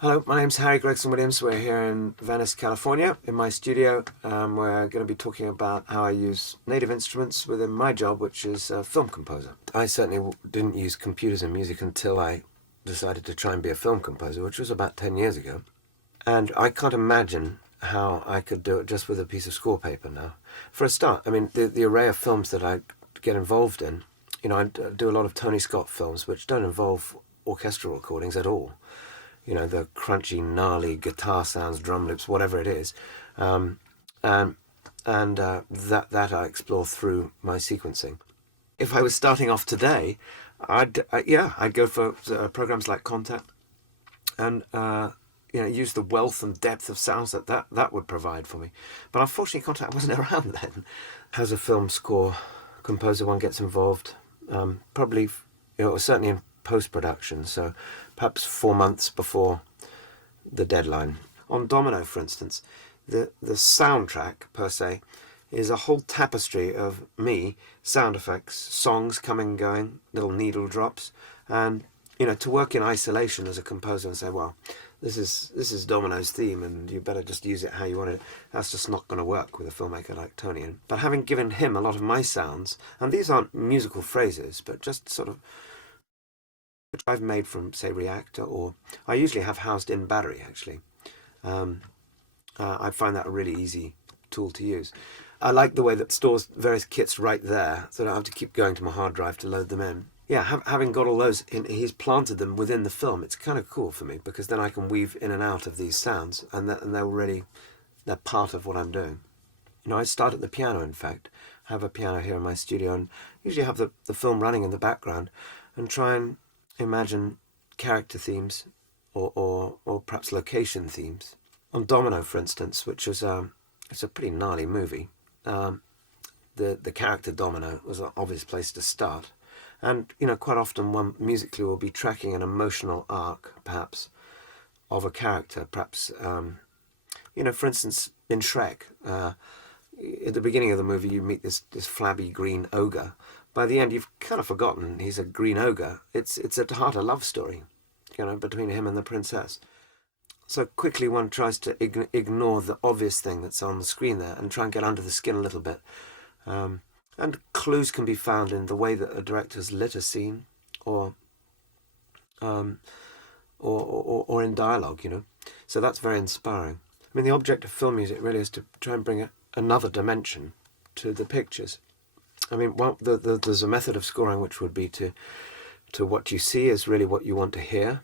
Hello, my name's Harry Gregson-Williams. We're here in Venice, California, in my studio. We're going to be talking about how I use native instruments within my job, which is a film composer. I certainly didn't use computers in music until I decided to try and be a film composer, which was about 10 years ago. And I can't imagine how I could do it just with a piece of score paper now. For a start, I mean, the array of films that I get involved in, I do a lot of Tony Scott films, which don't involve orchestral recordings at all. The crunchy, gnarly guitar sounds, drum loops, whatever it is. And that I explore through my sequencing. If I was starting off today, I'd go for programs like Kontakt and use the wealth and depth of sounds that would provide for me. But unfortunately, Kontakt wasn't around then. As a film score composer, one gets involved probably, certainly in post-production, so perhaps 4 months before the deadline. On Domino, for instance, the soundtrack, per se, is a whole tapestry of me, sound effects, songs coming and going, little needle drops, and, to work in isolation as a composer and say, well, this is Domino's theme and you better just use it how you want it, that's just not going to work with a filmmaker like Tony. But having given him a lot of my sounds, and these aren't musical phrases, but just sort of which I've made from, say, Reactor, or I usually have housed in battery, actually. I find that a really easy tool to use. I like the way that stores various kits right there, so I don't have to keep going to my hard drive to load them in. Yeah, having got all those, he's planted them within the film. It's kind of cool for me, because then I can weave in and out of these sounds, and they're part of what I'm doing. I start at the piano, in fact. I have a piano here in my studio, and usually have the film running in the background, and try and imagine character themes or perhaps location themes. On Domino, for instance, which is it's a pretty gnarly movie, the character Domino was an obvious place to start. And, quite often one musically will be tracking an emotional arc, perhaps, of a character. Perhaps, for instance, in Shrek, at the beginning of the movie you meet this flabby green ogre. By the end, you've kind of forgotten he's a green ogre. It's at heart a love story, between him and the princess. So quickly one tries to ignore the obvious thing that's on the screen there and try and get under the skin a little bit. And clues can be found in the way that a director's lit a scene, or in dialogue. So that's very inspiring. I mean, the object of film music really is to try and bring another dimension to the pictures. I mean, there's a method of scoring which would be to what you see is really what you want to hear.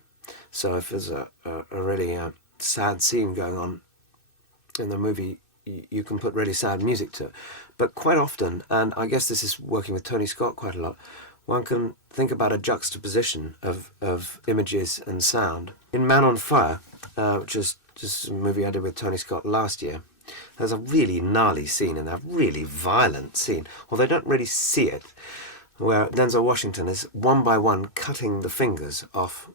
So if there's a really sad scene going on in the movie, you can put really sad music to it. But quite often, and I guess this is working with Tony Scott quite a lot, one can think about a juxtaposition of images and sound. In Man on Fire, which is just a movie I did with Tony Scott last year, there's a really gnarly scene in there, a really violent scene, although they don't really see it, where Denzel Washington is one by one cutting the fingers off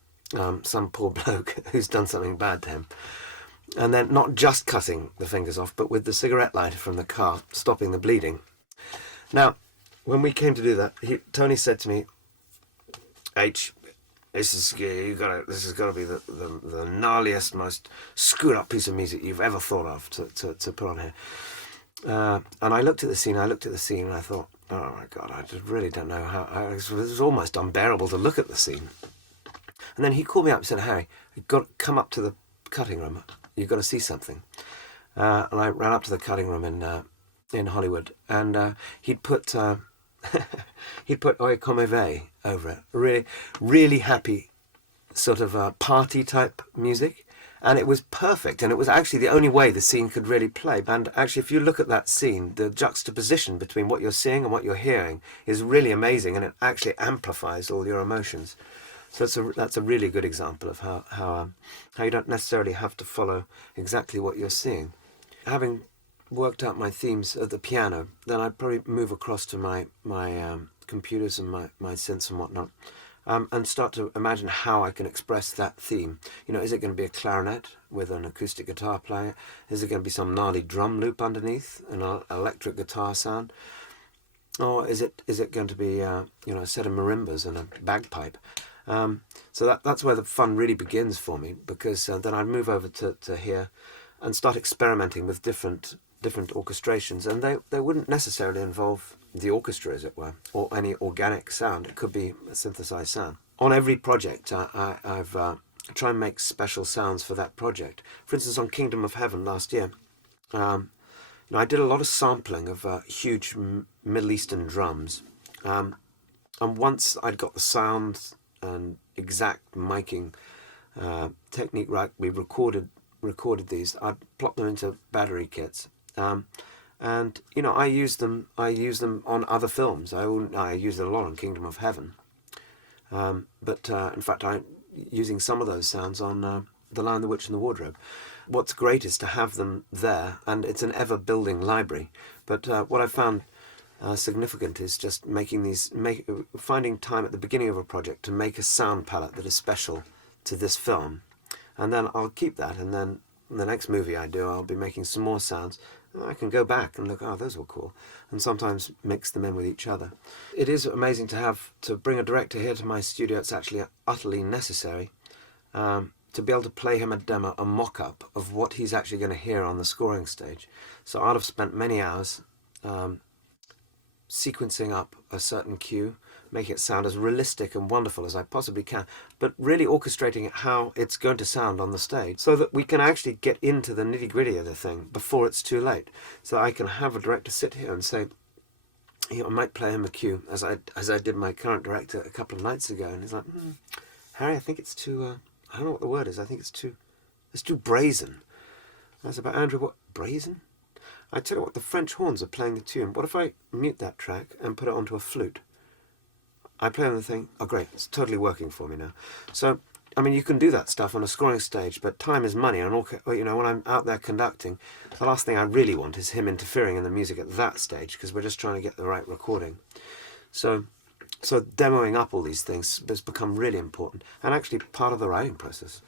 some poor bloke who's done something bad to him. And then not just cutting the fingers off, but with the cigarette lighter from the car, stopping the bleeding. Now, when we came to do that, Tony said to me, H, this has got to be the gnarliest, most screwed up piece of music you've ever thought of to put on here. And I looked at the scene, and I thought, oh my God, I just really don't know how. It was almost unbearable to look at the scene. And then he called me up and said, Harry, you've got to come up to the cutting room. You've got to see something. And I ran up to the cutting room in Hollywood, and he'd put Oye Come Ve over it. Really, really happy sort of party type music. And it was perfect. And it was actually the only way the scene could really play. And actually, if you look at that scene, the juxtaposition between what you're seeing and what you're hearing is really amazing. And it actually amplifies all your emotions. So that's a really good example of how you don't necessarily have to follow exactly what you're seeing. Having worked out my themes at the piano, then I'd probably move across to my computers and my synths and whatnot, and start to imagine how I can express that theme. Is it going to be a clarinet with an acoustic guitar playing it? Is it going to be some gnarly drum loop underneath, an electric guitar sound? Or is it going to be a set of marimbas and a bagpipe? So that's where the fun really begins for me, because then I'd move over to here and start experimenting with different orchestrations, and they wouldn't necessarily involve the orchestra, as it were, or any organic sound. It could be a synthesized sound. On every project, I've try and make special sounds for that project. For instance, on Kingdom of Heaven last year, I did a lot of sampling of huge Middle Eastern drums, and once I'd got the sound and exact miking technique right, we recorded these. I plopped them into battery kits, and I use them on other films. I use it a lot on Kingdom of Heaven, but in fact I'm using some of those sounds on The Lion, the Witch and the Wardrobe. What's great is to have them there, and it's an ever building library. But what I've found significant is just finding time at the beginning of a project to make a sound palette that is special to this film, and then I'll keep that, and then in the next movie I do, I'll be making some more sounds, and I can go back and look, oh, those were cool, and sometimes mix them in with each other. It is amazing to bring a director here to my studio. It's actually utterly necessary to be able to play him a demo, a mock-up of what he's actually going to hear on the scoring stage. So I'd have spent many hours sequencing up a certain cue, making it sound as realistic and wonderful as I possibly can, but really orchestrating it how it's going to sound on the stage, so that we can actually get into the nitty-gritty of the thing before it's too late. So I can have a director sit here and say, I might play him a cue, as I did my current director a couple of nights ago, and he's like, Harry, I think it's too, I don't know what the word is, I think it's too brazen. I was about, Andrew, what, brazen? I tell you what, the French horns are playing the tune. What if I mute that track and put it onto a flute? I play on the thing, oh great, it's totally working for me now. So, I mean, you can do that stuff on a scoring stage, but time is money, and when I'm out there conducting, the last thing I really want is him interfering in the music at that stage, because we're just trying to get the right recording. So demoing up all these things has become really important, and actually part of the writing process.